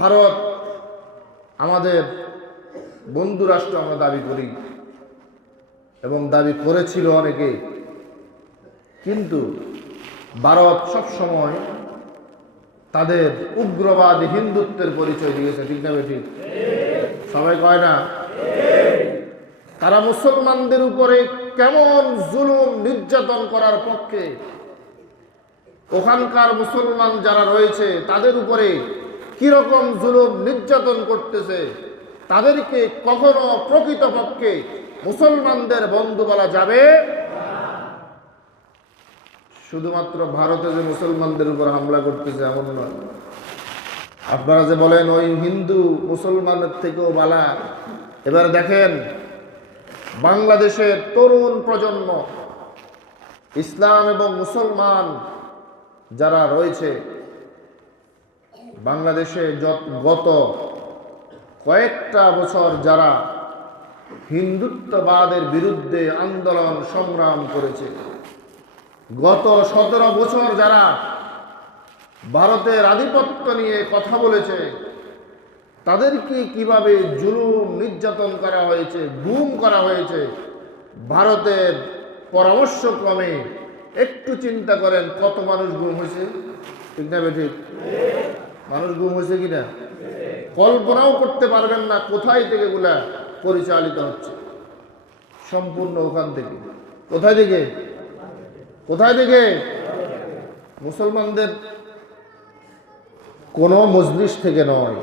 ভারত আমাদের বন্ধু রাষ্ট্র আমরা দাবি করি এবং দাবি করেছিল অনেকে, কিন্তু ভারত সবসময় তাদের উগ্রবাদী হিন্দুত্বের পরিচয় দিয়েছে। ঠিক না ঠিক? সবাই কয় না? তারা মুসলমানদের উপরে কেমন জুলুম নির্যাতন করার পক্ষে, ওখানকার মুসলমান যারা রয়েছে তাদের উপরে কিরকম জুলুম নির্যাতন করতেছে, তাদেরকে কখনো প্রকৃতপক্ষে মুসলমানদের বন্ধু বলা যাবে। শুধুমাত্র ভারতে যে মুসলমানদের উপর হামলা করতেছে এমন নয়। আপনারা যে বলেন ওই হিন্দু মুসলমানের থেকেও বালা, এবার দেখেন বাংলাদেশের তরুণ প্রজন্ম, ইসলাম এবং মুসলমান যারা রয়েছে বাংলাদেশে গত কয়েকটা বছর যারা হিন্দুত্ববাদের বিরুদ্ধে আন্দোলন সংগ্রাম করেছে, গত 17 বছর যারা ভারতের আধিপত্য নিয়ে কথা বলেছে, তাদেরকে কিভাবে জুলুম নির্যাতন করা হয়েছে, গুম করা হয়েছে ভারতের পরামর্শক্রমে, একটু চিন্তা করেন কত মানুষ গুম হয়েছে। ঠিক না ঠিক? মানুষ গুম হয়েছে কিনা কল্পনাও করতে পারবেন না কোথায় থেকে এগুলা পরিচালিত হচ্ছে। সম্পূর্ণ ওখান থেকে। কোথায় থেকে? কোথায় থেকে? মুসলমানদের কোন মজলিস থেকে নয়,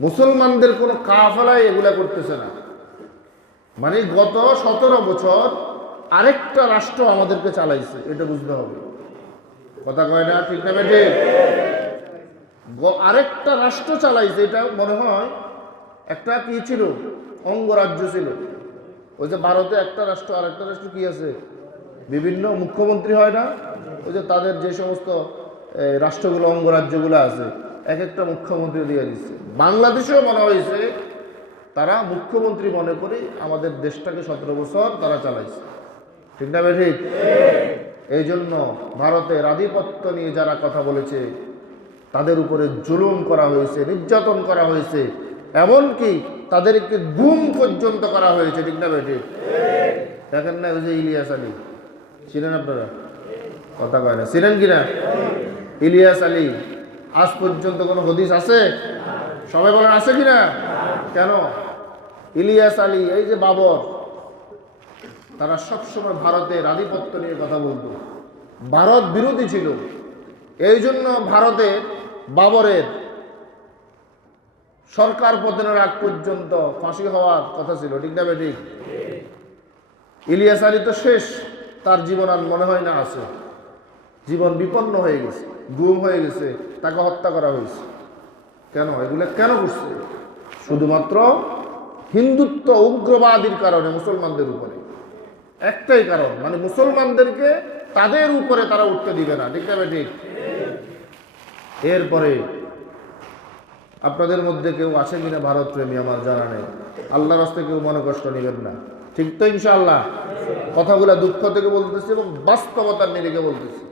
মুসলমানদের কোন কাফেলায় এগুলা করতেছে না। মানে গত 17 বছর আরেকটা রাষ্ট্র আমাদেরকে চালাইছে, এটা বুঝতে হবে। কথা কয় না? ঠিক না বেটে? আরেকটা রাষ্ট্র চালাইছে, এটা মনে হয় একটা কি ছিল, অঙ্গরাজ্য ছিল। ওই যে ভারতে একটা রাষ্ট্র আর একটা রাষ্ট্র কি আছে, বিভিন্ন মুখ্যমন্ত্রী হয় না, ওই যে তাদের যে সমস্ত রাষ্ট্রগুলো অঙ্গরাজ্যগুলো আছে, এক একটা মুখ্যমন্ত্রী দিয়ে দিচ্ছে। বাংলাদেশেও মনে হয়েছে তারা মুখ্যমন্ত্রী মনে করে আমাদের দেশটাকে 17 বছর তারা চালাইছে। ঠিক না ঠিক? এই জন্য ভারতের আধিপত্য নিয়ে যারা কথা বলেছে তাদের উপরে জুলুম করা হয়েছে, নির্যাতন করা হয়েছে, এমনকি তাদেরকে গুম পর্যন্ত করা হয়েছে। ঠিক না ঠিক? দেখেন না ওই যে ইলিয়াস আলী, ছিলেন আপনারা? কথা কয় না, ছিলেন কিনা? ইলিয়াস আলী আজ পর্যন্ত কোনো হদিস আছে? সবাই বলেন আছে কিনা? কেন? ইলিয়াস আলী, এই যে বাবর, তারা সবসময় ভারতের আধিপত্য নিয়ে কথা বলতো, ভারত বিরোধী ছিল। এই জন্য ভারতের বাবরের সরকার পতনের আগ পর্যন্ত ফাঁসি হওয়ার কথা ছিল। ঠিক না ঠিক? ইলিয়াস আলী তো শেষ, তার জীবন আর মনে হয় না আছে, জীবন বিপন্ন হয়ে গেছে, গুম হয়ে গেছে, তাকে হত্যা করা হয়েছে। কেন? এগুলো কেন করছে? শুধুমাত্র হিন্দুত্ব উগ্রবাদীর কারণে মুসলমানদের উপরে। একটাই কারণ, মানে মুসলমানদেরকে তাদের উপরে তারা উঠতে দিবে না। ঠিক না ঠিক? এরপরে আপনাদের মধ্যে কেউ আছে কিনা ভারত প্রেমী আমার জানা নেই। আল্লাহর রাস্তে কেউ মনে কষ্ট নেবেন না, ঠিক তো? ইনশাআল্লাহ কথাগুলা দুঃখ থেকে বলতেছি এবং বাস্তবতার নিরিখে বলতেছি।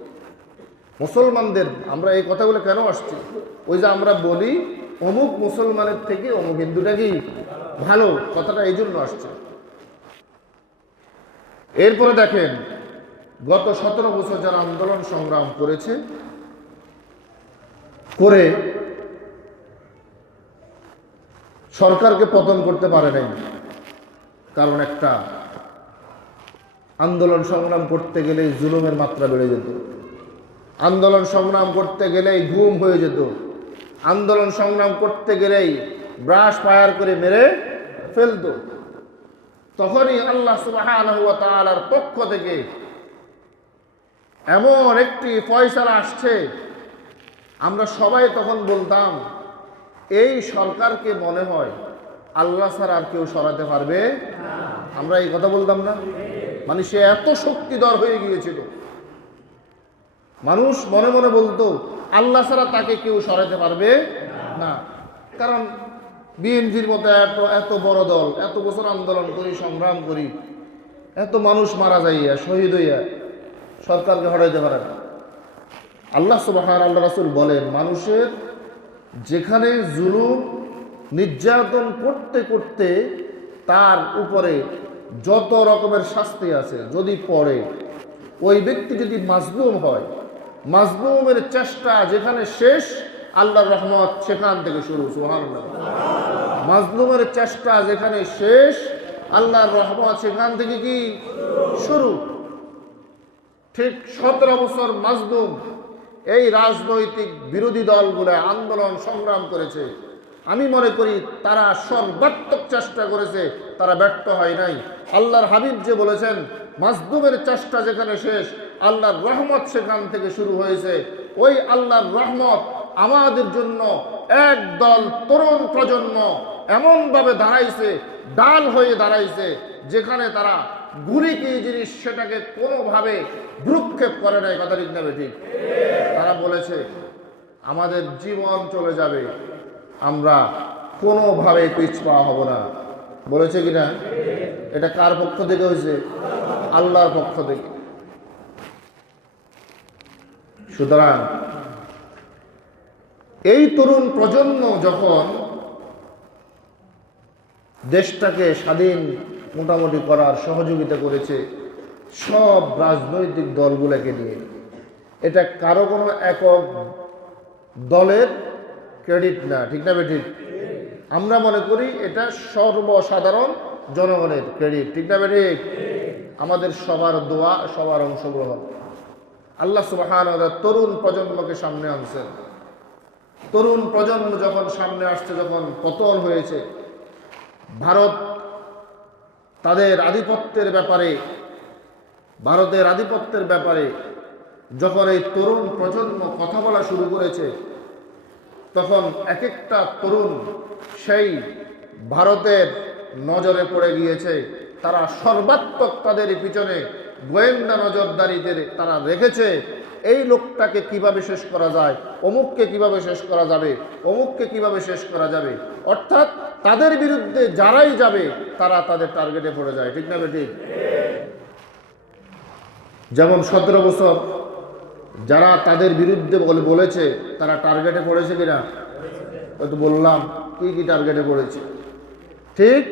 মুসলমানদের আমরা এই কথাগুলো কেন আসছি, ওই যে আমরা বলি অমুক মুসলমানের থেকে অমুক হিন্দুটা কি ভালো, কথাটা এই জন্য আসছে। এরপরে দেখেন গত 17 বছর যারা আন্দোলন সংগ্রাম করেছে, করে সরকারকে পতন করতে পারে নাই। কারণ একটা, আন্দোলন সংগ্রাম করতে গেলেই জুলুমের মাত্রা বেড়ে যেত, আন্দোলন সংগ্রাম করতে গেলেই গুম হয়ে যেত, আন্দোলন সংগ্রাম করতে গেলেই ব্রাশ ফায়ার করে মেরে ফেলত। তখনই আল্লাহ সুবহানাহু ওয়া তাআলার পক্ষ থেকে এমন একটি ফয়সালা আসছে, আমরা সবাই তখন বলতাম এই সরকারকে মনে হয় আল্লাহ ছাড়া আর কেউ সরাতে পারবে না। আমরা এই কথা বলতাম না? মানে সে এত শক্তিধর হয়ে গিয়েছিল, মানুষ মনে মনে বলতো আল্লাহ ছাড়া তাকে কেউ সরাতে পারবে না। কারণ বিএনপির মতো এত বড় দল, এত বছর আন্দোলন করি, সংগ্রাম করি, এত মানুষ মারা যাইয়া শহীদ হইয়া সরকারকে হটাইতে পারে না। আল্লাহ সুবহানাহু আল্লাহ রাসূল বলেন, মানুষের যেখানে জুলুম নির্যাতন করতে করতে তার উপরে যত রকমের শাস্তি আছে যদি পড়ে, ওই ব্যক্তি যদি মাজলুম হয়, মাজলুমের চেষ্টা যেখানে শেষ, আল্লাহর রহমত সেখান থেকে শুরু। সুবহানাল্লাহ। মাজলুমের চেষ্টা যেখানে শেষ, আল্লাহর রহমত সেখান থেকে কি শুরু। ঠিক 17 বছর মাজলুম এই রাজনৈতিক বিরোধী দলগুলো আন্দোলন সংগ্রাম করেছে। আমি মনে করি তারা সর্বাত্মক চেষ্টা করেছে, তারা ব্যর্থ হয় নাই। আল্লাহর হাবিব যে বলেছেন মাজলুমের চেষ্টা যেখানে শেষ, আল্লাহর রহমত সেখান থেকে শুরু হয়েছে। ওই আল্লাহর রহমত আমাদের জন্য একদল তরুণ প্রজন্ম এমনভাবে দাঁড়াইছে, ডাল হয়ে দাঁড়াইছে, যেখানে তারা গুলি কি জিনিস সেটাকে কোনোভাবে ভ্রুক্ষেপ করে নাই। কথা ঠিক না ঠিক? তারা বলেছে আমাদের জীবন চলে যাবে, আমরা কোনোভাবে পিছপা হব না। বলেছে কিনা? এটা কার পক্ষ থেকে হয়েছে? আল্লাহর পক্ষ থেকে। সুতরাং এই তরুণ প্রজন্ম যখন দেশটাকে স্বাধীন মোটামুটি করার সহযোগিতা করেছে সব রাজনৈতিক দলগুলোকে নিয়ে, এটা কারো কোনো একক দলের ক্রেডিট না। ঠিক না বেঠিক? আমরা মনে করি এটা সর্বসাধারণ জনগণের ক্রেডিট। ঠিক না বেঠিক? আমাদের সবার দোয়া, সবার অংশগ্রহণ। আল্লাহ সুবহানাহু ওয়া তাআলা তরুণ প্রজন্মকে সামনে আনছেন। তরুণ প্রজন্ম যখন সামনে আসছে, যখন পতন হয়েছে, ভারত তাদের আধিপত্যের ব্যাপারে, ভারতের আধিপত্যের ব্যাপারে যখন এই তরুণ প্রজন্ম কথা বলা শুরু করেছে, তখন এক একটা তরুণ সেই ভারতের নজরে পড়ে গিয়েছে। তারা সর্বাত্মক তাদের পিছনে গোয়েন্দা নজরদারিদের তারা রেখেছে, এই লোকটাকে কিভাবে শেষ করা যায়, অমুককে কিভাবে শেষ করা যাবে, অমুককে কিভাবে শেষ করা যাবে। অর্থাৎ তাদের বিরুদ্ধে যারাই যাবে তারা তাদের টার্গেটে পড়ে যায়। ঠিক না ঠিক? যেমন 17 বছর যারা তাদের বিরুদ্ধে বলেছে তারা টার্গেটে পড়েছে কিনা? হয়তো বললাম কি কি টার্গেটে পড়েছে। ঠিক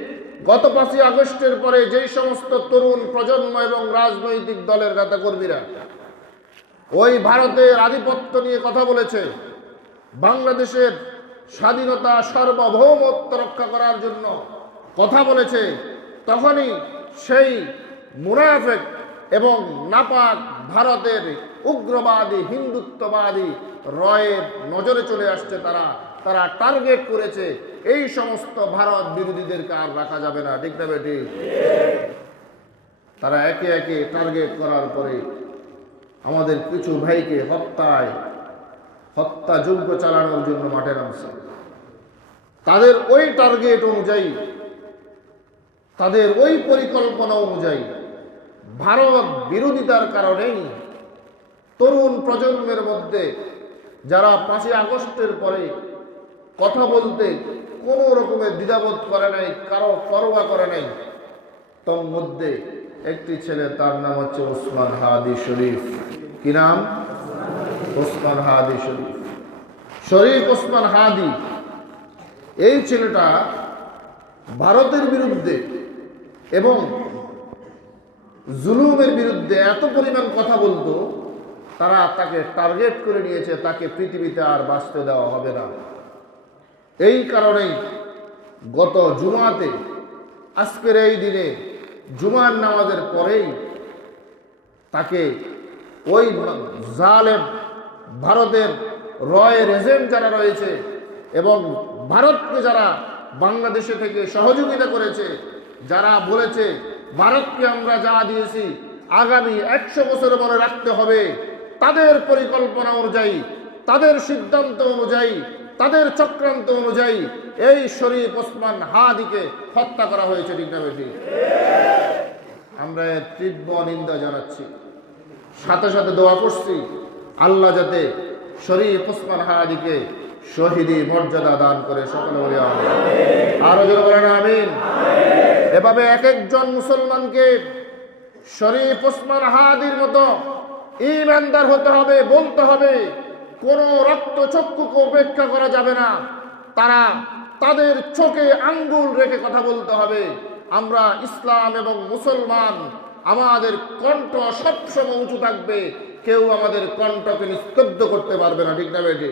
গত 5ই আগস্টের পরে যেই সমস্ত তরুণ প্রজন্ম এবং রাজনৈতিক দলের নেতাকর্মীরা ওই ভারতের আধিপত্য নিয়ে কথা বলেছে, বাংলাদেশের স্বাধীনতা সার্বভৌমত্ব রক্ষা করার জন্য কথা বলেছে, তখনই সেই মুনাফিক এবং নাপাক ভারতের উগ্রবাদী হিন্দুত্ববাদী রয়ের নজরে চলে আসছে। তারা টার্গেট করেছে এই সমস্ত ভারত বিরোধীদেরকে আর রাখা যাবে না। ঠিক না বেটি? তারা একে একে টার্গেট করার পরে আমাদের কিছু ভাইকে হত্যাযজ্ঞ চালানোর জন্য মাঠে নামছে। তাদের ওই টার্গেট অনুযায়ী, তাদের ওই পরিকল্পনা অনুযায়ী ভারত বিরোধিতার কারণেই তরুণ প্রজন্মের মধ্যে যারা 5ই আগস্টের পরে কথা বলতে কোনো রকমের দ্বিধাবোধ করে নাই, কারো পরোয়া করে নাই, তোর মধ্যে একটি ছেলে, তার নাম হচ্ছে ওসমান হাদি শরীফ। কি নাম? ওসমান হাদি শরীফ। শরীফ ওসমান হাদি, এই ছেলেটা ভারতের বিরুদ্ধে এবং জুলুমের বিরুদ্ধে এত পরিমাণ কথা বলতো, তারা তাকে টার্গেট করে নিয়েছে, তাকে পৃথিবীতে আর বাঁচতে দেওয়া হবে না। এই কারণেই গত জুমাতে, আজকের এই দিনে জুমার নামাজের পরেই তাকে ওই জালেম ভারতের রয়ের এজেন্ট যারা রয়েছে এবং ভারতকে যারা বাংলাদেশে থেকে সহযোগিতা করেছে, যারা বলেছে ভারতকে আমরা যা দিয়েছি আগামী 100 বছর মনে রাখতে হবে, তাদের পরিকল্পনা অনুযায়ী, তাদের সিদ্ধান্ত অনুযায়ী, তাদের চক্রান্ত অনুযায়ী এই শরীফ ওসমান হাদিকে হত্যা করা হয়েছে। ঠিক না বেটি? আমরা এর তীব্র নিন্দা জানাচ্ছি, সাথে সাথে দোয়া করছি আল্লাহ যাতে শরীফ ওসমান হাদিকে শহীদি মর্যাদা দান করে। সকলে বলি আমিন। আরো জোরে বলেন আমিন। এভাবে এক একজন মুসলমানকে শরীফ ওসমান হাদির মতো ঈমানদার হতে হবে, বলতে হবে কোনো রক্তচক্ষুকে উপেক্ষা করা যাবে না। তাদের চোখে আঙ্গুল রেখে কথা বলতে হবে। আমরা ইসলাম এবং মুসলমান, আমাদের কণ্ঠ সবসময় উঁচু থাকবে, কেউ আমাদের কণ্ঠকে নিস্তব্ধ করতে পারবে না। ঠিক না বেটি?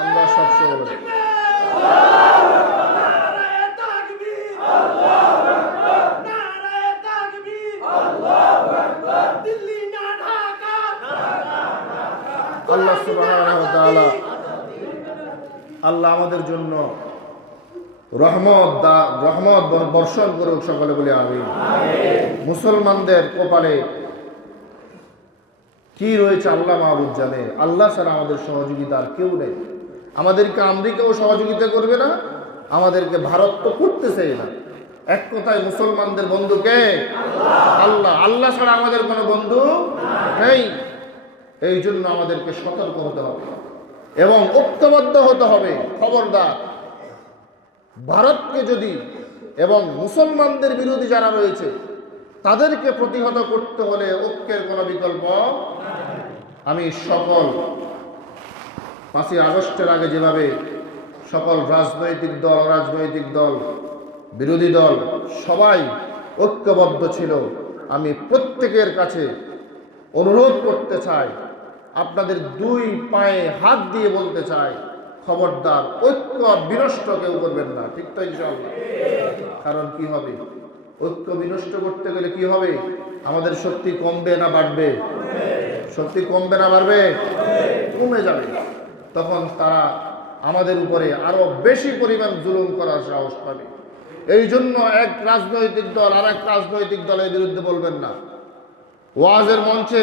আমরা সবসময় আল্লাহ সুবহানাহু ওয়া তাআলা আল্লাহ আমাদের জন্য রহমত বর্ষণ করুক। সকলে বলি আমিন। মুসলমানদের কপালে কি রয়েছে আল্লাহ মাহবুব জানে। আল্লাহ ছাড়া আমাদের সহযোগিতার কেউ নেই। আমাদেরকে আমেরিকাও সহযোগিতা করবে না, আমাদেরকে ভারত তো করতেছেই না। এক কথায় মুসলমানদের বন্ধু কে? আল্লাহ। আল্লাহ ছাড়া আমাদের কোনো বন্ধু নেই। এই জন্য আমাদেরকে সতর্ক হতে হবে এবং ঐক্যবদ্ধ হতে হবে। খবরদার, ভারতকে যদি এবং মুসলমানদের বিরোধী যারা রয়েছে তাদেরকে প্রতিহত করতে হলে ঐক্যের কোনো বিকল্প। আমি সকল 5ই আগস্টের আগে যেভাবে সকল রাজনৈতিক দল, অরাজনৈতিক দল, বিরোধী দল সবাই ঐক্যবদ্ধ ছিল, আমি প্রত্যেকের কাছে অনুরোধ করতে চাই, আপনাদের 2 পায়ে হাত দিয়ে বলতে চাই, খবরদার ঐক্য বিনষ্ট কেউ করবেন না। ঠিক তো ইনশাআল্লাহ? কারণ কি হবে, ঐক্য বিনষ্ট করতে গেলে কি হবে? আমাদের শক্তি কমবে না বাড়বে? শক্তি কমবে না বাড়বে? কমে যাবে। তখন তারা আমাদের উপরে আরো বেশি পরিমাণ জুলুম করার সাহস পাবে। এই জন্য এক রাজনৈতিক দল আর এক রাজনৈতিক দলের বিরুদ্ধে বলবেন না। ওয়াজের মঞ্চে,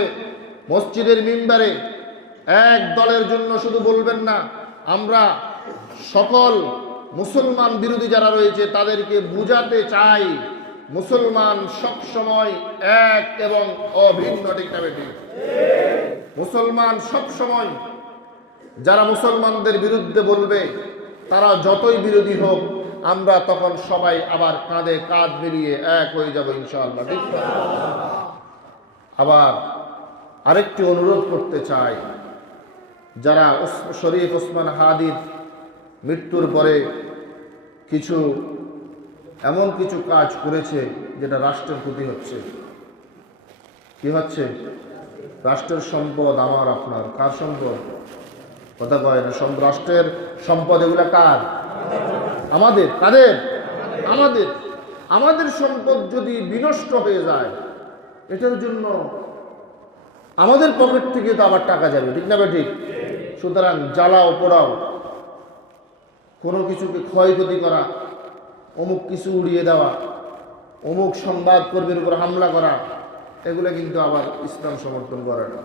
মসজিদের মিম্বারে এক দলের জন্য শুধু বলবেন না। আমরা সকল মুসলমান বিরোধী যারা রয়েছে তাদেরকে বুঝাতে চাই, মুসলমান সবসময় এক এবং অভিন্ন। ঠিক না বেটি? মুসলমান সবসময়, যারা মুসলমানদের বিরুদ্ধে বলবে তারা যতই বিরোধী হোক, আমরা তখন সবাই আবার কাঁধে কাঁধ মিলিয়ে এক হয়ে যাব ইনশাআল্লাহ। ঠিক না? আবার আরেকটি অনুরোধ করতে চাই, যারা শরীফ ওসমান হাদির মৃত্যুর পরে এমন কিছু কাজ করেছে যেটা রাষ্ট্রের ক্ষতি হচ্ছে। কি হচ্ছে? রাষ্ট্রের সম্পদ আমার আপনার। কার সম্পদ? কথা কয় না। রাষ্ট্রের সম্পদ এগুলা কার? আমাদের। কাদের? আমাদের। আমাদের সম্পদ যদি বিনষ্ট হয়ে যায়, এটার জন্য আমাদের পকেট থেকে তো আবার টাকা যাবে। ঠিক না ঠিক? সুতরাং জ্বালাও পোড়াও, কোনো কিছুকে ক্ষয়ক্ষতি করা, অমুক কিছু উড়িয়ে দেওয়া, অমুক সংবাদ কর্মীর উপর হামলা করা, এগুলো কিন্তু আবার ইসলাম সমর্থন করে না।